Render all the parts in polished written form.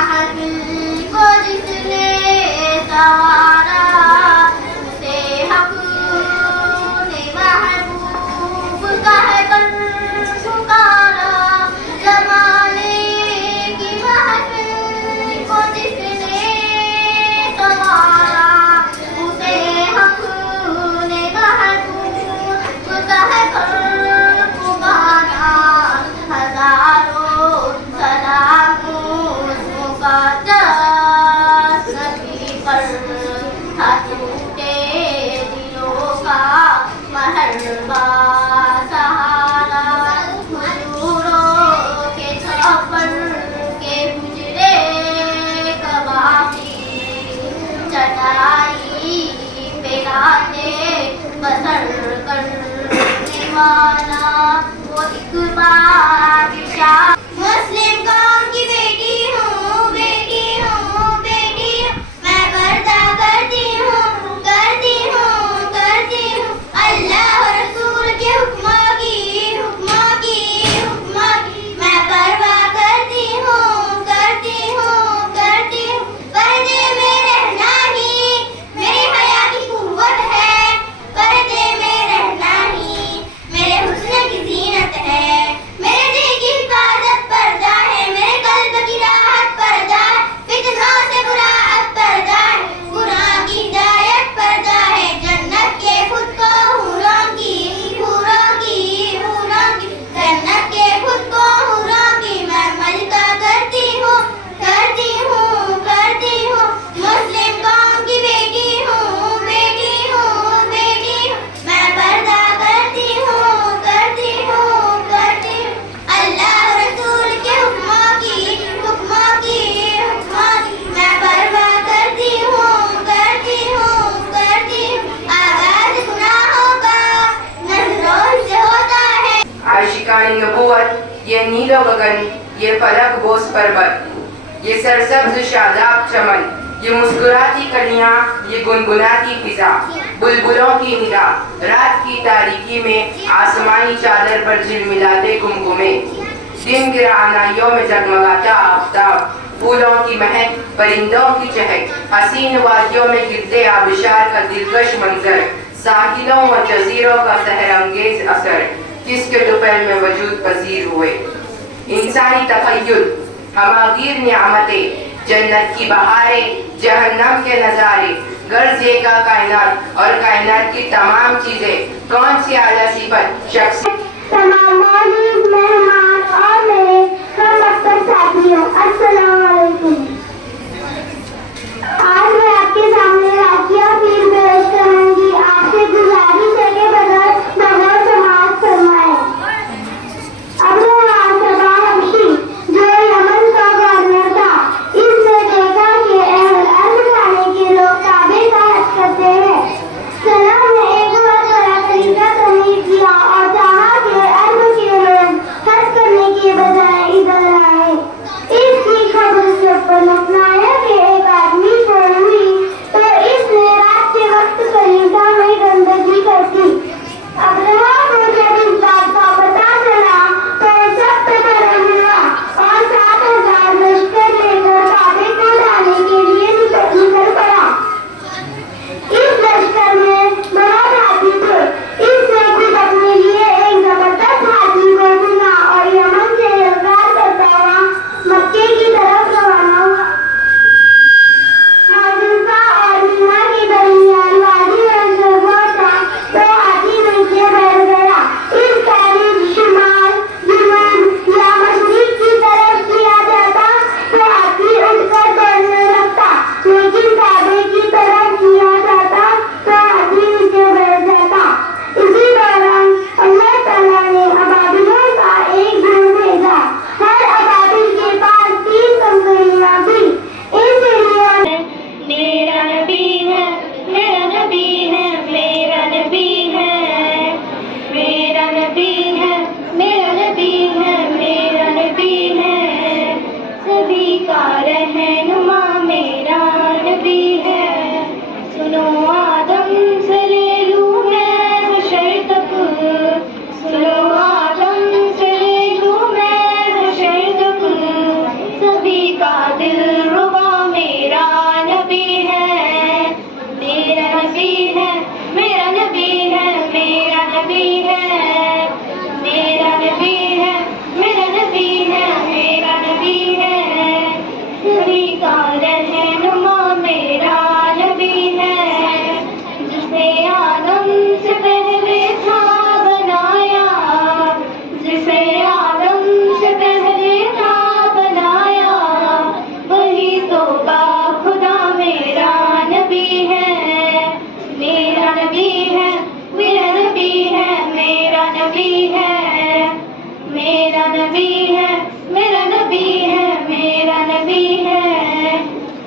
محفل کو جس نے سوارا اسے حق نے محبوب کہہ کر پکارا زمانے کی محفل کو جس نے سوارا اسے حق نے محبوب کہہ کر پکارا ہزاروں سلام مقدس نبی پر تھا ٹوٹے دلوں کا محربہ سہارا حضوروں کے سفر کے حجرے کبابی چٹائی پہ راتیں بسر کرنے والا وہ ایک بادشاہ مسلم قوم کی بیٹی ہوں بیٹی ہوں بیٹی ہوں میں پردہ کرتی ہوں کرتی ہوں کرتی ہوں اللہ اور رسول کے حکموں کی حکموں کی حکموں کی میں پرواہ کرتی ہوں کرتی ہوں کرتی ہوں پردے میں رہنا ہی میری حیا کی قوت ہے پردے میں رہنا ہی میرے حسن کی زینت ہے میرے دل کی حفاظت پردہ ہے میرے قلب کی راحت پردہ ہے فتنوں سے براعت پردہ ہے قرآن کی ہدایت پردہ ہے جنت کے خود کو حوروں کی جنت کے خود کو حوروں کی میں ملکہ کرتی ہوں کرتی ہوں کرتی ہوں مسلم قوم کی بیٹی ہوں بیٹی ہوں بیٹی ہوں میں پردہ کرتی ہوں کرتی ہوں کرتی ہوں اللہ رسول کے حکموں کی حکموں کی حکموں کی میں پرواہ کرتی ہوں کرتی ہوں کرتی ہوں آغاز گناہوں کا نظروں سے ہوتا ہے عاشقان نبوت یہ نیل و گگن یہ فلک بوس پربت یہ سرسبز شاداب چمن یہ مسکراتی کلیاں یہ گنگناتی فضا بلبلوں کی ندا رات کی تاریکی میں آسمانی چادر پر جھلملاتے گمگمے دن گرانائیوں میں جگمگاتا آفتاب پھولوں کی مہک پرندوں کی چہک حسین وادیوں میں گرتے آبشار کا دلکش منظر ساحلوں و جزیروں کا سحر انگیز اثر جس کے دوپہر میں وجود پذیر ہوئے انسانی تخیل ہماگیر نعمتیں جنت کی بہاریں جہنم کے نظارے غرض یہ کا کائنات اور کائنات کی تمام چیزیں کون سی اعلیٰ صفت شخص تمام موجود مہمان اور میرے ہم مکتب ساتھیوں السلام علیکم آج میں آپ کے سامنے واقعہ پیر پیش کروں گی آپ سے گزارش ہے کہ بغیر سماعت فرمائیں ابو حاسبہ حبشی جو یمن کا گورنر تھا اس نے دیکھا کہ اہل ارض کھانے کے لوگ کعبے کا حج کرتے ہیں سلام نے ایک بہت بڑا طریقہ تعمیر کیا اور چاہا کہ ارض کے لوگ حج کرنے کے بجائے ادھر آئے اس کی خبر سب پر مطلع کہ ایک آدمی فوت ہوئی تو اس نے رات کے وقت خلیفہ میں گندگی کر دی ابرہہ کو جب اس بات کا پتہ چلا تو سخت طرح ہوا اور 7,000 لشکر لے کر کعبے کو ڈھانے کے لیے نکل پڑا اس لشکر میں بہت ہاتھی تھے اس نے خود اپنے لیے ایک زبردست ہاتھی کو چنا اور یمن سے انکار کرتا ہوا مکے کی طرف روانہ ہوا حذیفہ اور مینا کے درمیان وادی میں جب پہنچا تو ہاتھی نیچے بیٹھ گیا اس کا رخ شمال جنوب یا مشرق کی طرف کیا جاتا تو ہاتھی اٹھ کر دوڑنے لگتا لیکن کعبے کی طرف کیا جاتا تو ہاتھی نیچے بیٹھ جاتا اسی دوران اللہ تعالیٰ نے ابابیلوں کا ایک گروہ بھیجا ہر ابابیل کے پاس 3 کنکریاں تھیں ان چڑیوں نے میرا نبی ہے میرا نبی ہے میرا نبی ہے میرا نبی ہے میرا نبی ہے میرا نبی ہے سبھی کا رہنما میرا نبی ہے سنو آدم سے لے لوں میں حشر تک سنو آدم سے لے لوں میں حشر تک سبھی کا دل کا رہنما میرا نبی ہے، جس نے آدم سے پہلے تھا بنایا، جسے آدم سے پہلے تھا بنایا، وہی تو با خدا میرا نبی ہے، میرا نبی ہے، میرا نبی ہے، میرا نبی ہے، میرا نبی ہے، میرا نبی ہے، میرا نبی ہے،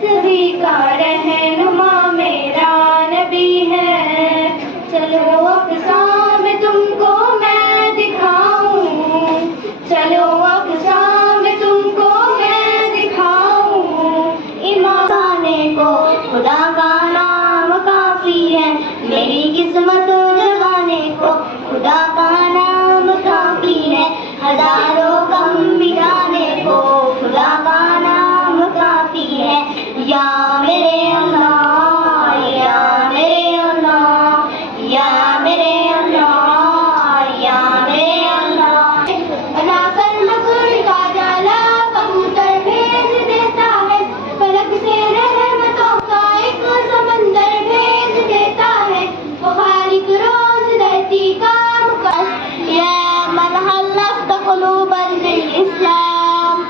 سبھی کا رہنما میرا نبی ہے، چلو اقصا میں تم کو میں دکھاؤں، چلو اقصا میں تم کو میں دکھاؤں، ایمان لانے کو خدا کا نام کافی ہے، میری قسمت جگانے کو خدا کا نام کافی ہے، ہزاروں کم مٹانے کو خدا کا نام کافی ہے، یا میرے اللہ، یا میرے اللہ، یا میرے اللہ، یا میرے اللہ، بنا کر مکر کا جالا کبوتر بھیج دیتا ہے، فلک سے رحمتوں کا ایک سمندر بھیج دیتا ہے، وہ خالق روز دھرتی کا مقدس، یا من حلفت قلوبا بالاسلام،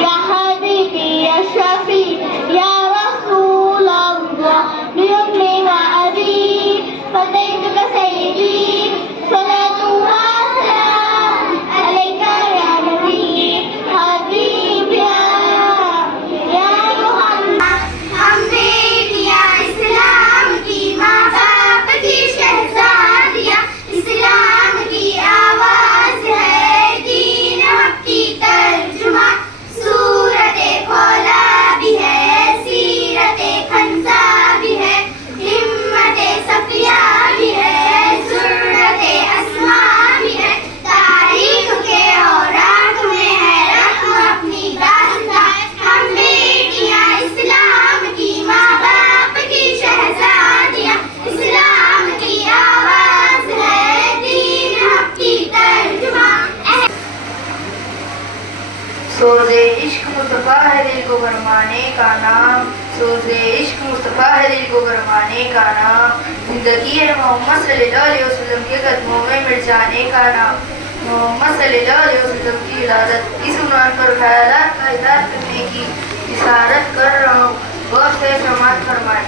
یا حبیبی یا شفیع یا رسول اللہ، بأمی و ابی فدیتک سیدی، صلاۃ و سلام علیک یا نبی حبیب یا محمد۔ ہم بیٹیاں اسلام کی، ماں باپ کی شہزادیاں، اسلام کی آواز ہے، دین حق کی ترجمہ، صورت کھولا بھی ہے، سیرت خنسا بھی ہے، ہمت صفیہ بھی ہے، ضرورت اسماء بھی ہے، تاریخ کے اوراق میں ہے رقم اپنی داستان، ہم بیٹیاں اسلام کی، ماں باپ کی شہزادیاں، اسلام کی آواز ہے، دین حق کی ترجمہ۔ سوز عشق مصطفیٰ ہے دل کو گرمانے کا نام، سوز عشق مصطفیٰ ہے دل کو گرمانے کا نام، زندگی ہے محمد صلی اللہ علیہ وسلم کے قدموں میں مٹ جانے کا نام، محمد صلی اللہ علیہ وسلم کی ولادت اس عنوان پر خیالات کا اظہار کرنے کی جسارت کر رہا ہوں، غور سے سماعت فرمائیں۔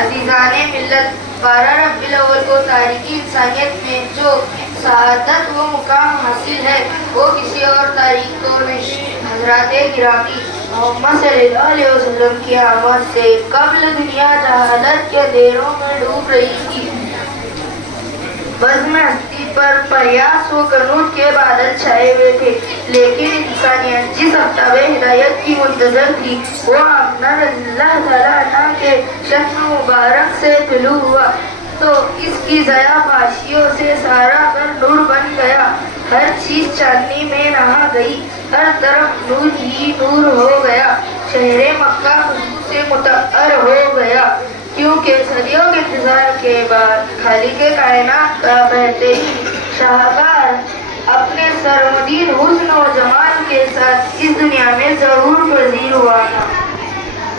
عزیزان ملت، 12 ربیع الاول کو تاریخی انسانیت میں جو سعادت و مقام حاصل ہے وہ کسی اور تاریخ کو نہیں۔ حضرات گرامی، محمد صلی اللہ علیہ وسلم کی آمد سے قبل دنیا جہالت کے اندھیروں میں ڈوب رہی تھی، بزم ہستی پر پریاس و قنوط کے بادل چھائے ہوئے تھے، لیکن انسانیت جس آفتاب ہدایت کی منتظر تھی وہ آمنہ رضی اللہ تعالیٰ عنہ کے شکل مبارک سے طلوع ہوا تو اس کی ضیاء فاشیوں سے سارا گھر نور بن گیا، ہر چیز چاندنی میں نہا گئی، ہر طرف نور ہی نور ہو گیا، شہر مکہ خوشبو سے مطہر ہو گیا، کیونکہ صدیوں کے انتظار کے بعد خالق کائنات کا بہترین شاہکار اپنے سرمدین حسن و جمال کے ساتھ اس دنیا میں ظہور پذیر ہوا تھا،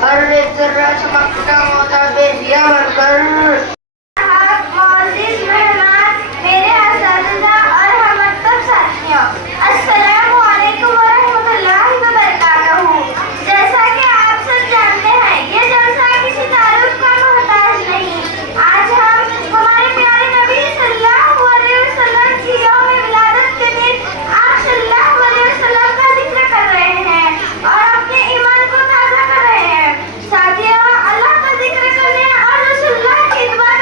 ہر ایک ذرہ چمکتا محتاب ضیا بن کر۔ معزز مہمان، میرے اساتذہ اور ہم سب ساتھیوں، السلام علیکم ورحمۃ اللہ وبرکاتہ۔ جیسا کہ آپ سب جانتے ہیں یہ جلسہ کسی تعارف کا محتاج نہیں، آج ہم ہمارے پیارے نبی صلی اللہ علیہ وسلم کی یوم ولادت کے دن آپ صلی اللہ علیہ وسلم کا ذکر کر رہے ہیں اور اپنے ایمان کو تازہ کر رہے ہیں۔ ساتھیوں، اللہ کا ذکر کرنے اور رسول اللہ کی عبادت